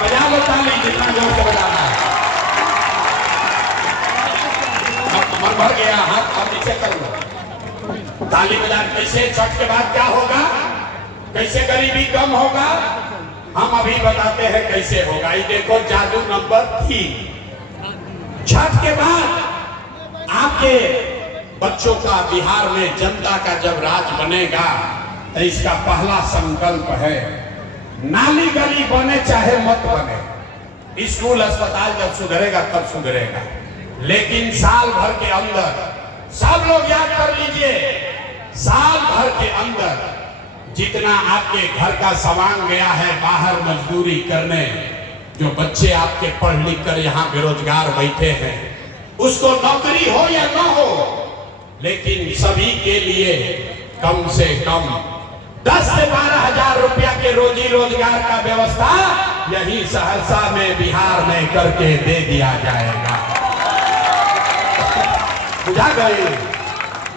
बजा लो ताली, जितना जोर से बजाना है। मन भर गया, हाथ और नीचे कर लो। ताली बजा। कैसे छठ के बाद क्या होगा, कैसे गरीबी कम होगा, हम अभी बताते हैं कैसे होगा। ये देखो जादू नंबर 3। छठ के बाद आपके बच्चों का, बिहार में जनता का जब राज बनेगा तो इसका पहला संकल्प है, नाली गली बने चाहे मत बने, स्कूल अस्पताल जब सुधरेगा तब सुधरेगा, लेकिन साल भर के अंदर, सब लोग याद कर लीजिए, साल भर के अंदर जितना आपके घर का सामान गया है बाहर मजदूरी करने, जो बच्चे आपके पढ़ लिख कर यहाँ बेरोजगार बैठे हैं, उसको नौकरी हो या ना हो, लेकिन सभी के लिए कम से कम 10 से 12 हजार रुपया के रोजी रोजगार का व्यवस्था यही सहरसा में, बिहार में करके दे दिया जाएगा। बुझा गए?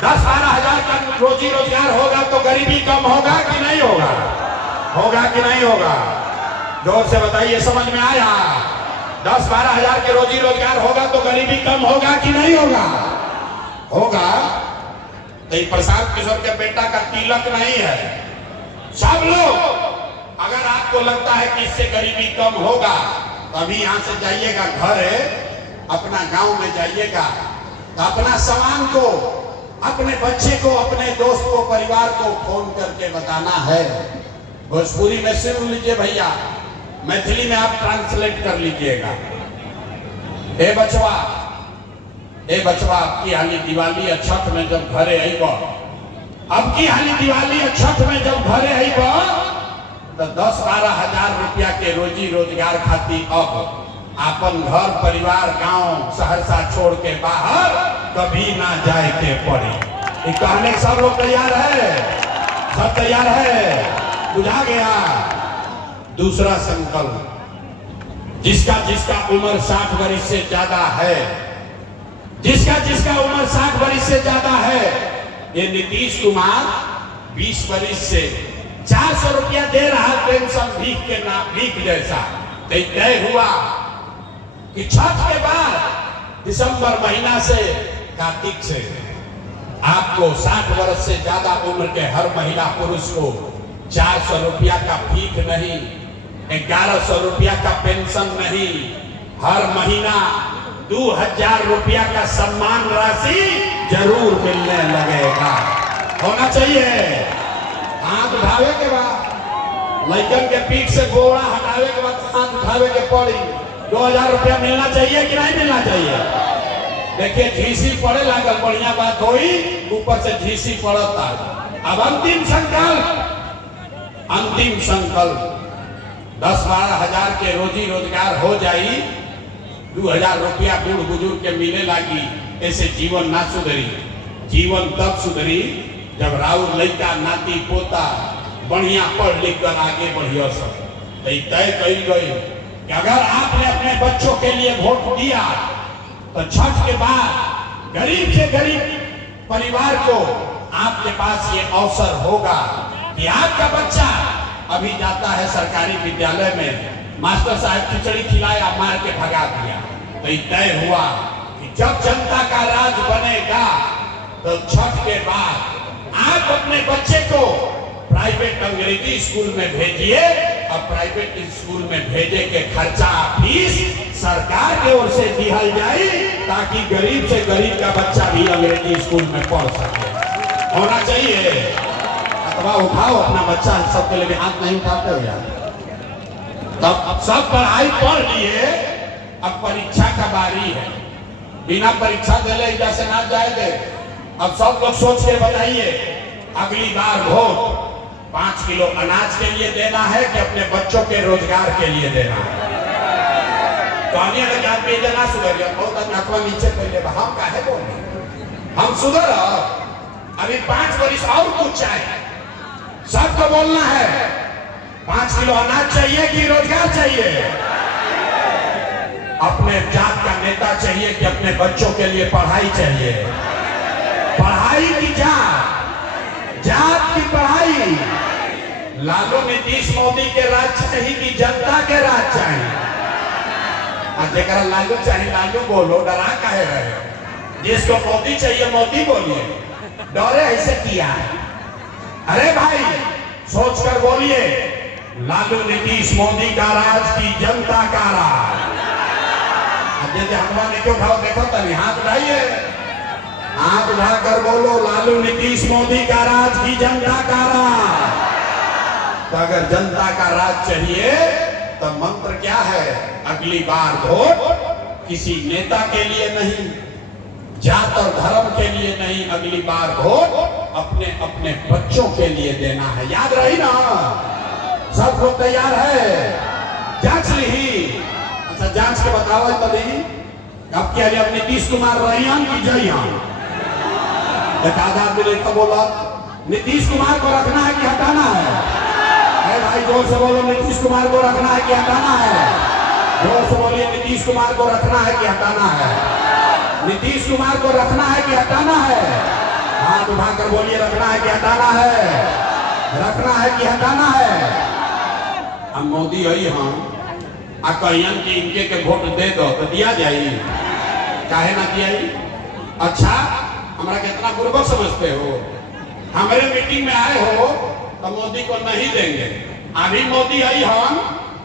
10-12 हजार का रोजी रोजगार होगा तो गरीबी कम होगा कि नहीं होगा? होगा कि नहीं होगा? जोर से बताइए, समझ में आया? 10-12 हजार के रोजी रोजगार होगा तो गरीबी कम होगा कि नहीं होगा? होगा। तो प्रशांत किशोर के बेटा का तिलक नहीं है। सब लोग, अगर आपको लगता है कि इससे गरीबी कम होगा तो अभी यहाँ से जाइएगा, घर है अपना, गांव में जाइएगा तो अपना सामान को, अपने बच्चे को, अपने दोस्त को, परिवार को फोन करके बताना है। भोजपुरी में सुन लीजिए भैया, मैथिली में आप ट्रांसलेट कर लीजिएगा। ए बचवा, ए बचवा, आपकी हाली दिवाली और छठ में जब घरे आईबा, अब की हाली दिवाली और छठ में जब घरे आईबा तो 10-12 हजार रुपया के रोजी रोजगार खाती अब अपन घर परिवार गांव सहरसा छोड़ के बाहर कभी ना जाए के पड़े। ये कहने सब लोग तैयार है? सब तैयार है? बुझा गया? दूसरा संकल्प, जिसका जिसका उम्र 60 वर्ष से ज्यादा है, जिसका जिसका उम्र 60 वर्ष से ज्यादा है, ये नीतीश कुमार 20 वर्ष से 400 रुपया दे रहा है पेंशन, भीख के नाम, भीख जैसा। तय हुआ कि छठ के बाद दिसंबर महीना से, कार्तिक से, आपको 60 वर्ष से ज्यादा उम्र के हर महिला पुरुष को 400 रुपया का भीख नहीं, 1100 रुपया का पेंशन नहीं, हर महीना 2000 रुपया का सम्मान राशि जरूर मिलने लगेगा। होना चाहिए। हाथ उठावे के बाद, लड़कन के पीठ से गोड़ा हटावे के बाद हाथ उठावे के पड़ी। 2000 रुपया मिलना चाहिए कि नहीं मिलना चाहिए? देखिए, झीसी पड़े लागल, बढ़िया बात हुई, ऊपर से झीसी पड़ता। अब अंतिम संकल्प, अंतिम संकल्प, 10-12 हजार के रोजी रोजगार हो जाई, 2000 रुपया बूढ़ बुजुर्ग के मिले लागी, ऐसे जीवन ना सुधरी। जीवन तब सुधरी जब राउर लड़का नाती पोता बढ़िया पढ़ लिख कर आगे बढ़िया सब। तय कही गई कि अगर आपने अपने बच्चों के लिए वोट दिया तो छठ के बाद गरीब से गरीब परिवार को आपके पास ये अवसर होगा कि आपका बच्चा अभी जाता है सरकारी विद्यालय में, मास्टर साहब खिचड़ी खिलाया, मार के भगा दिया। तो तय हुआ कि जब जनता का राज बनेगा तो छठ के बाद आप अपने बच्चे को प्राइवेट अंग्रेजी स्कूल में भेजिए, और प्राइवेट स्कूल में भेजे के खर्चा फीस सरकार की ओर से दिया जाए, ताकि गरीब से गरीब का बच्चा भी अंग्रेजी स्कूल में पढ़ सके। होना चाहिए। अथवा उठाओ अपना बच्चा, सबके लिए हाथ नहीं उठाते हो यार। तब सब पढ़ाई पढ़ लिए, अब परीक्षा का बारी है। बिना परीक्षा दिले जैसे ना जाएंगे। अब सब लोग सोच के बताइए, अगली बार वोट 5 किलो अनाज के लिए देना है कि अपने बच्चों के रोजगार के लिए देना है? कहानी अगर जात पे देना सुधर, बहुत अथवा नीचे पहले हम काहे बोले, हम सुधर। अभी 5 वर्ष और कुछ चाहिए, सबको बोलना है 5 किलो अनाज चाहिए कि रोजगार चाहिए? अपने जात का नेता चाहिए कि अपने बच्चों के लिए पढ़ाई चाहिए? पढ़ाई की जात, जात की पढ़ाई। लालू नीतीश मोदी के राज चाहिए कि जनता के राज चाहिए? जरा लालू चाहे लालू बोलो, डरा काहे रहे हो? जिसको मोदी चाहिए मोदी बोलिए, डरे ऐसे किया है? अरे भाई सोच कर बोलिए, लालू नीतीश मोदी का राज की जनता का राज। जैसे हनुमान ने क्यों उठाओ, देखो तभी हाथ उठाइए, हाथ उठाकर बोलो लालू नीतीश मोदी का राज की जनता का राज। तो अगर जनता का राज चाहिए तो मंत्र क्या है? अगली बार वोट किसी नेता के लिए नहीं, जात और धर्म के लिए नहीं, अगली बार वोट अपने अपने बच्चों के लिए देना है। याद रही ना? सब लोग तैयार है? जांच ली? अच्छा जांच के बताओ तभी। अब क्या अब नीतीश कुमार रैयान की जययान? एक आदमी ने तो बोला नीतीश कुमार को रखना है कि हटाना है? अरे भाई जोर से बोलो, नीतीश कुमार को रखना है कि हटाना है? जोर से बोलिए, नीतीश कुमार को रखना है कि हटाना है? नीतीश कुमार को रखना है कि हटाना है? हाथ उठाकर बोलिए, रखना है कि हटाना है? रखना है कि हटाना है? अब मोदी आई हम कहियन की इनके के वोट दे दो तो दिया जाए, काहे ना दिया? अच्छा हमारा कितना बुर्बक समझते हो? हमारे मीटिंग में आए हो तो मोदी को नहीं देंगे। अभी मोदी आई हम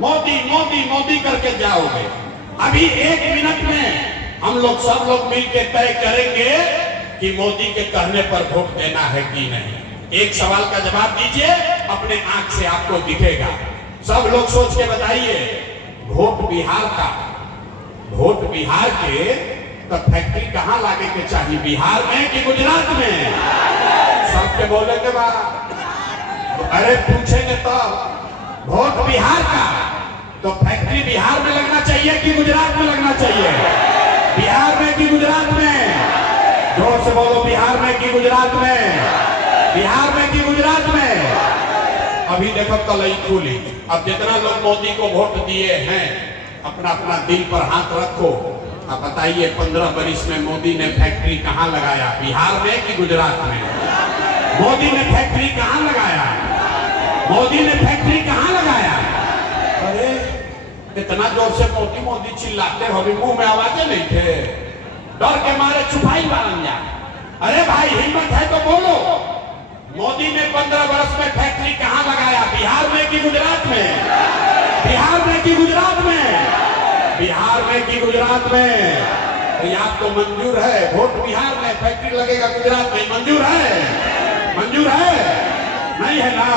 मोदी मोदी मोदी करके जाओगे। अभी 1 मिनट में हम लोग सब लोग मिलकर तय करेंगे कि मोदी के कहने पर वोट देना है कि नहीं। एक सवाल का जवाब दीजिए, अपने आंख से आपको दिखेगा। सब लोग सोच के बताइए, वोट बिहार का, वोट बिहार के तो फैक्ट्री कहाँ लागे के चाहिए? बिहार में कि गुजरात में? सबके बोले के बाद अरे पूछेंगे तो वोट बिहार का तो फैक्ट्री बिहार में लगना चाहिए कि गुजरात में लगना चाहिए? बिहार में कि गुजरात में? जोर से बोलो, बिहार में कि गुजरात में? बिहार में कि गुजरात में? अभी देखो कलई खुली। अब जितना लोग मोदी को वोट दिए हैं, अपना अपना दिल पर हाथ रखो। अब बताइए 15 वर्ष में मोदी ने फैक्ट्री कहाँ लगाया? बिहार में कि गुजरात में? मोदी ने फैक्ट्री कहाँ लगाया? मोदी ने फैक्ट्री कहाँ लगाया? अरे इतना जोर से मोदी मोदी चिल्लाते हो, अभी मुंह में आवाजें नहीं थे? डर के मारे छुपाई मारन जा। अरे भाई हिम्मत है तो बोलो, मोदी ने 15 वर्ष में फैक्ट्री कहाँ लगाया? बिहार में कि गुजरात में? बिहार में कि गुजरात में? बिहार में कि गुजरात में? तो आपको मंजूर है वोट बिहार में फैक्ट्री लगेगा, गुजरात में मंजूर है? मंजूर है? नहीं है ना?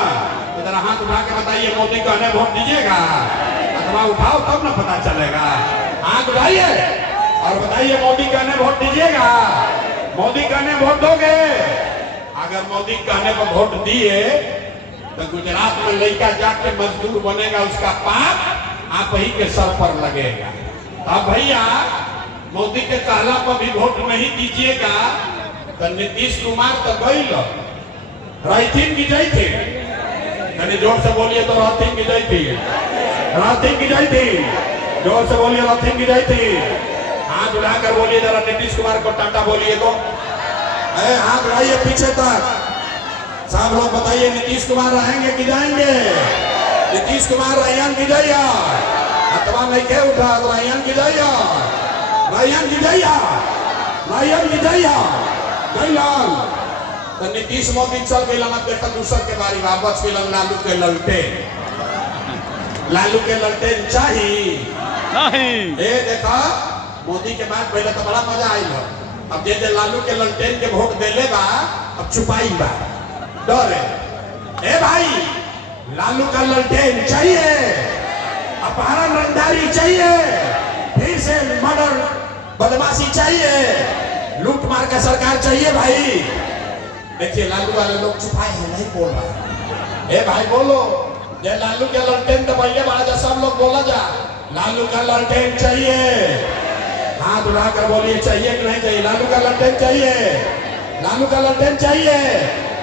इधर हाथ उठा के बताइए, मोदी कहने वोट दीजिएगा? अथवा उठाओ तब ना पता चलेगा। हाथ उठाइए और बताइए, मोदी कहने वोट दीजिएगा? मोदी कहने वोट दोगे? अगर मोदी कहने पर वोट दिए तो गुजरात में लड़का जाके मजदूर बनेगा, उसका पाप आप ही के सर पर लगेगा। अब भैया मोदी के कहला पर भी वोट नहीं दीजिएगा तो नीतीश कुमार तो गई रहतीन की जई थी। यानी जोर से बोलिए तो रहतीन की जई थी, रहतीन की जई थी। जोर से बोलिए, रहतीन की जई थी। हाथ उठाकर बोलिए जरा, नीतीश कुमार को टाटा बोलिए तो। हाथ उठाइए पीछे तक, सब लोग बताइए नीतीश कुमार रहेंगे कि जाएंगे? नीतीश कुमार रैयान की जइया, अथवा नहीं के उठा तो रैयान की जइया, रैयान की जइया, रैयान की जइया, जयलाल। तो नीतीश मोदी चल गई लगा, देखा दूसर के बारी वापस के लालू के ललटे, लालू के ललटे चाहिए नहीं। देखा मोदी के बाद पहले तो बड़ा मजा आई है। अब जैसे लालू के ललटेन के वोट देले बा, अब छुपाई बा, डरे। ए भाई लालू का ललटेन चाहिए, अपहरण रंगदारी चाहिए, फिर से मर्डर बदमाशी चाहिए, लूट मार का सरकार चाहिए भाई। देखिए लालू वाले लोग छुपाए हैं, नहीं बोल रहा। ए भाई बोलो, ये लालू के ललटेन तो पहले बड़ा जा, सब लोग बोला जा, लालू का ललटेन चाहिए। हाथ उठाकर बोलिए, चाहिए कि नहीं चाहिए? लालू का ललटेन चाहिए, लालू का ललटेन चाहिए।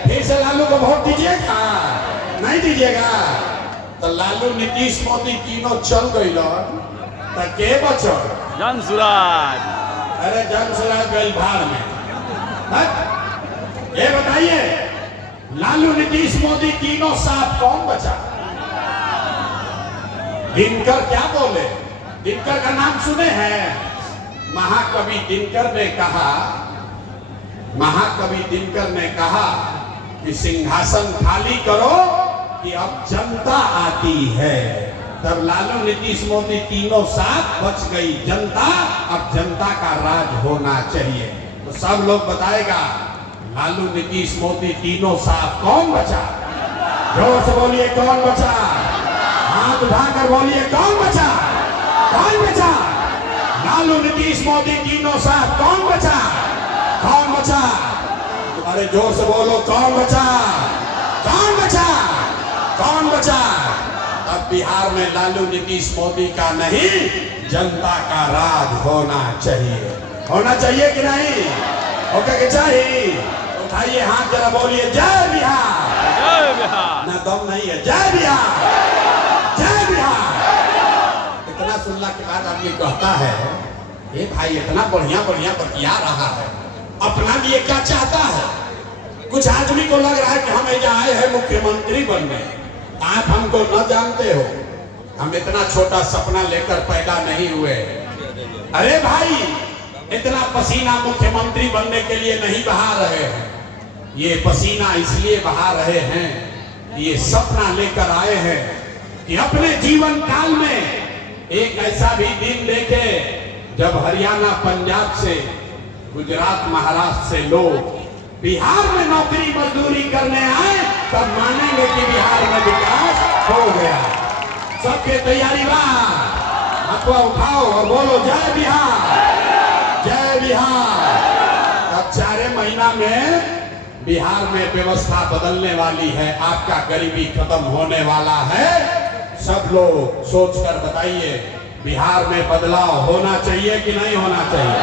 फिर से लालू को वोट दीजिएगा? नहीं दीजिएगा तो लालू नीतीश मोदी तीनों चल गई तो के बचल? जनसुराज। अरे जनसुराज गई भाड़ में। ये बताइए, लालू नीतीश मोदी तीनों साथ कौन बचा? दिनकर क्या बोले? दिनकर का नाम सुने हैं? महाकवि दिनकर ने कहा, महाकवि दिनकर ने कहा कि सिंहासन खाली करो कि अब जनता आती है। तब लालू नीतीश मोदी तीनों साथ बच गई जनता, अब जनता का राज होना चाहिए। तो सब लोग बताएगा लालू नीतीश मोदी तीनों साथ कौन बचा? जोर से बोलिए कौन बचा? हाथ उठाकर बोलिए कौन बचा? कौन बचा? लालू नीतीश मोदी तीनों साथ कौन बचा? कौन बचा? अरे जोर से बोलो कौन बचा? कौन बचा? कौन बचा? अब बिहार में लालू नीतीश मोदी का नहीं, जनता का राज होना चाहिए। होना चाहिए कि नहीं? होगा कि चाहिए? उठाइए हाथ जरा बोलिए जय बिहार। जय बिहार। ना दम नहीं है, जय बिहार, जय बिहार। इतना सुनने के बाद आदमी कहता है ये भाई इतना बढ़िया बढ़िया बतिया रहा है, अपना लिए क्या चाहता है? कुछ आदमी को लग रहा है कि हम यहाँ आए हैं मुख्यमंत्री बनने। आप हमको न जानते हो, हम इतना छोटा सपना लेकर पैदा नहीं हुए। अरे भाई इतना पसीना मुख्यमंत्री बनने के लिए नहीं बहा रहे हैं, ये पसीना इसलिए बहा रहे हैं, ये सपना लेकर आए हैं कि अपने जीवन काल में एक ऐसा भी दिन देखे जब हरियाणा पंजाब से, गुजरात महाराष्ट्र से लोग बिहार में नौकरी मजदूरी करने आए, तब मानेंगे कि बिहार में विकास हो गया। सबके तैयारी बा? हाथ उठाओ और बोलो जय बिहार, जय बिहार। अब 4 महीना में बिहार में व्यवस्था बदलने वाली है, आपका गरीबी खत्म होने वाला है। सब लोग सोचकर बताइए बिहार में बदलाव होना चाहिए कि नहीं होना चाहिए?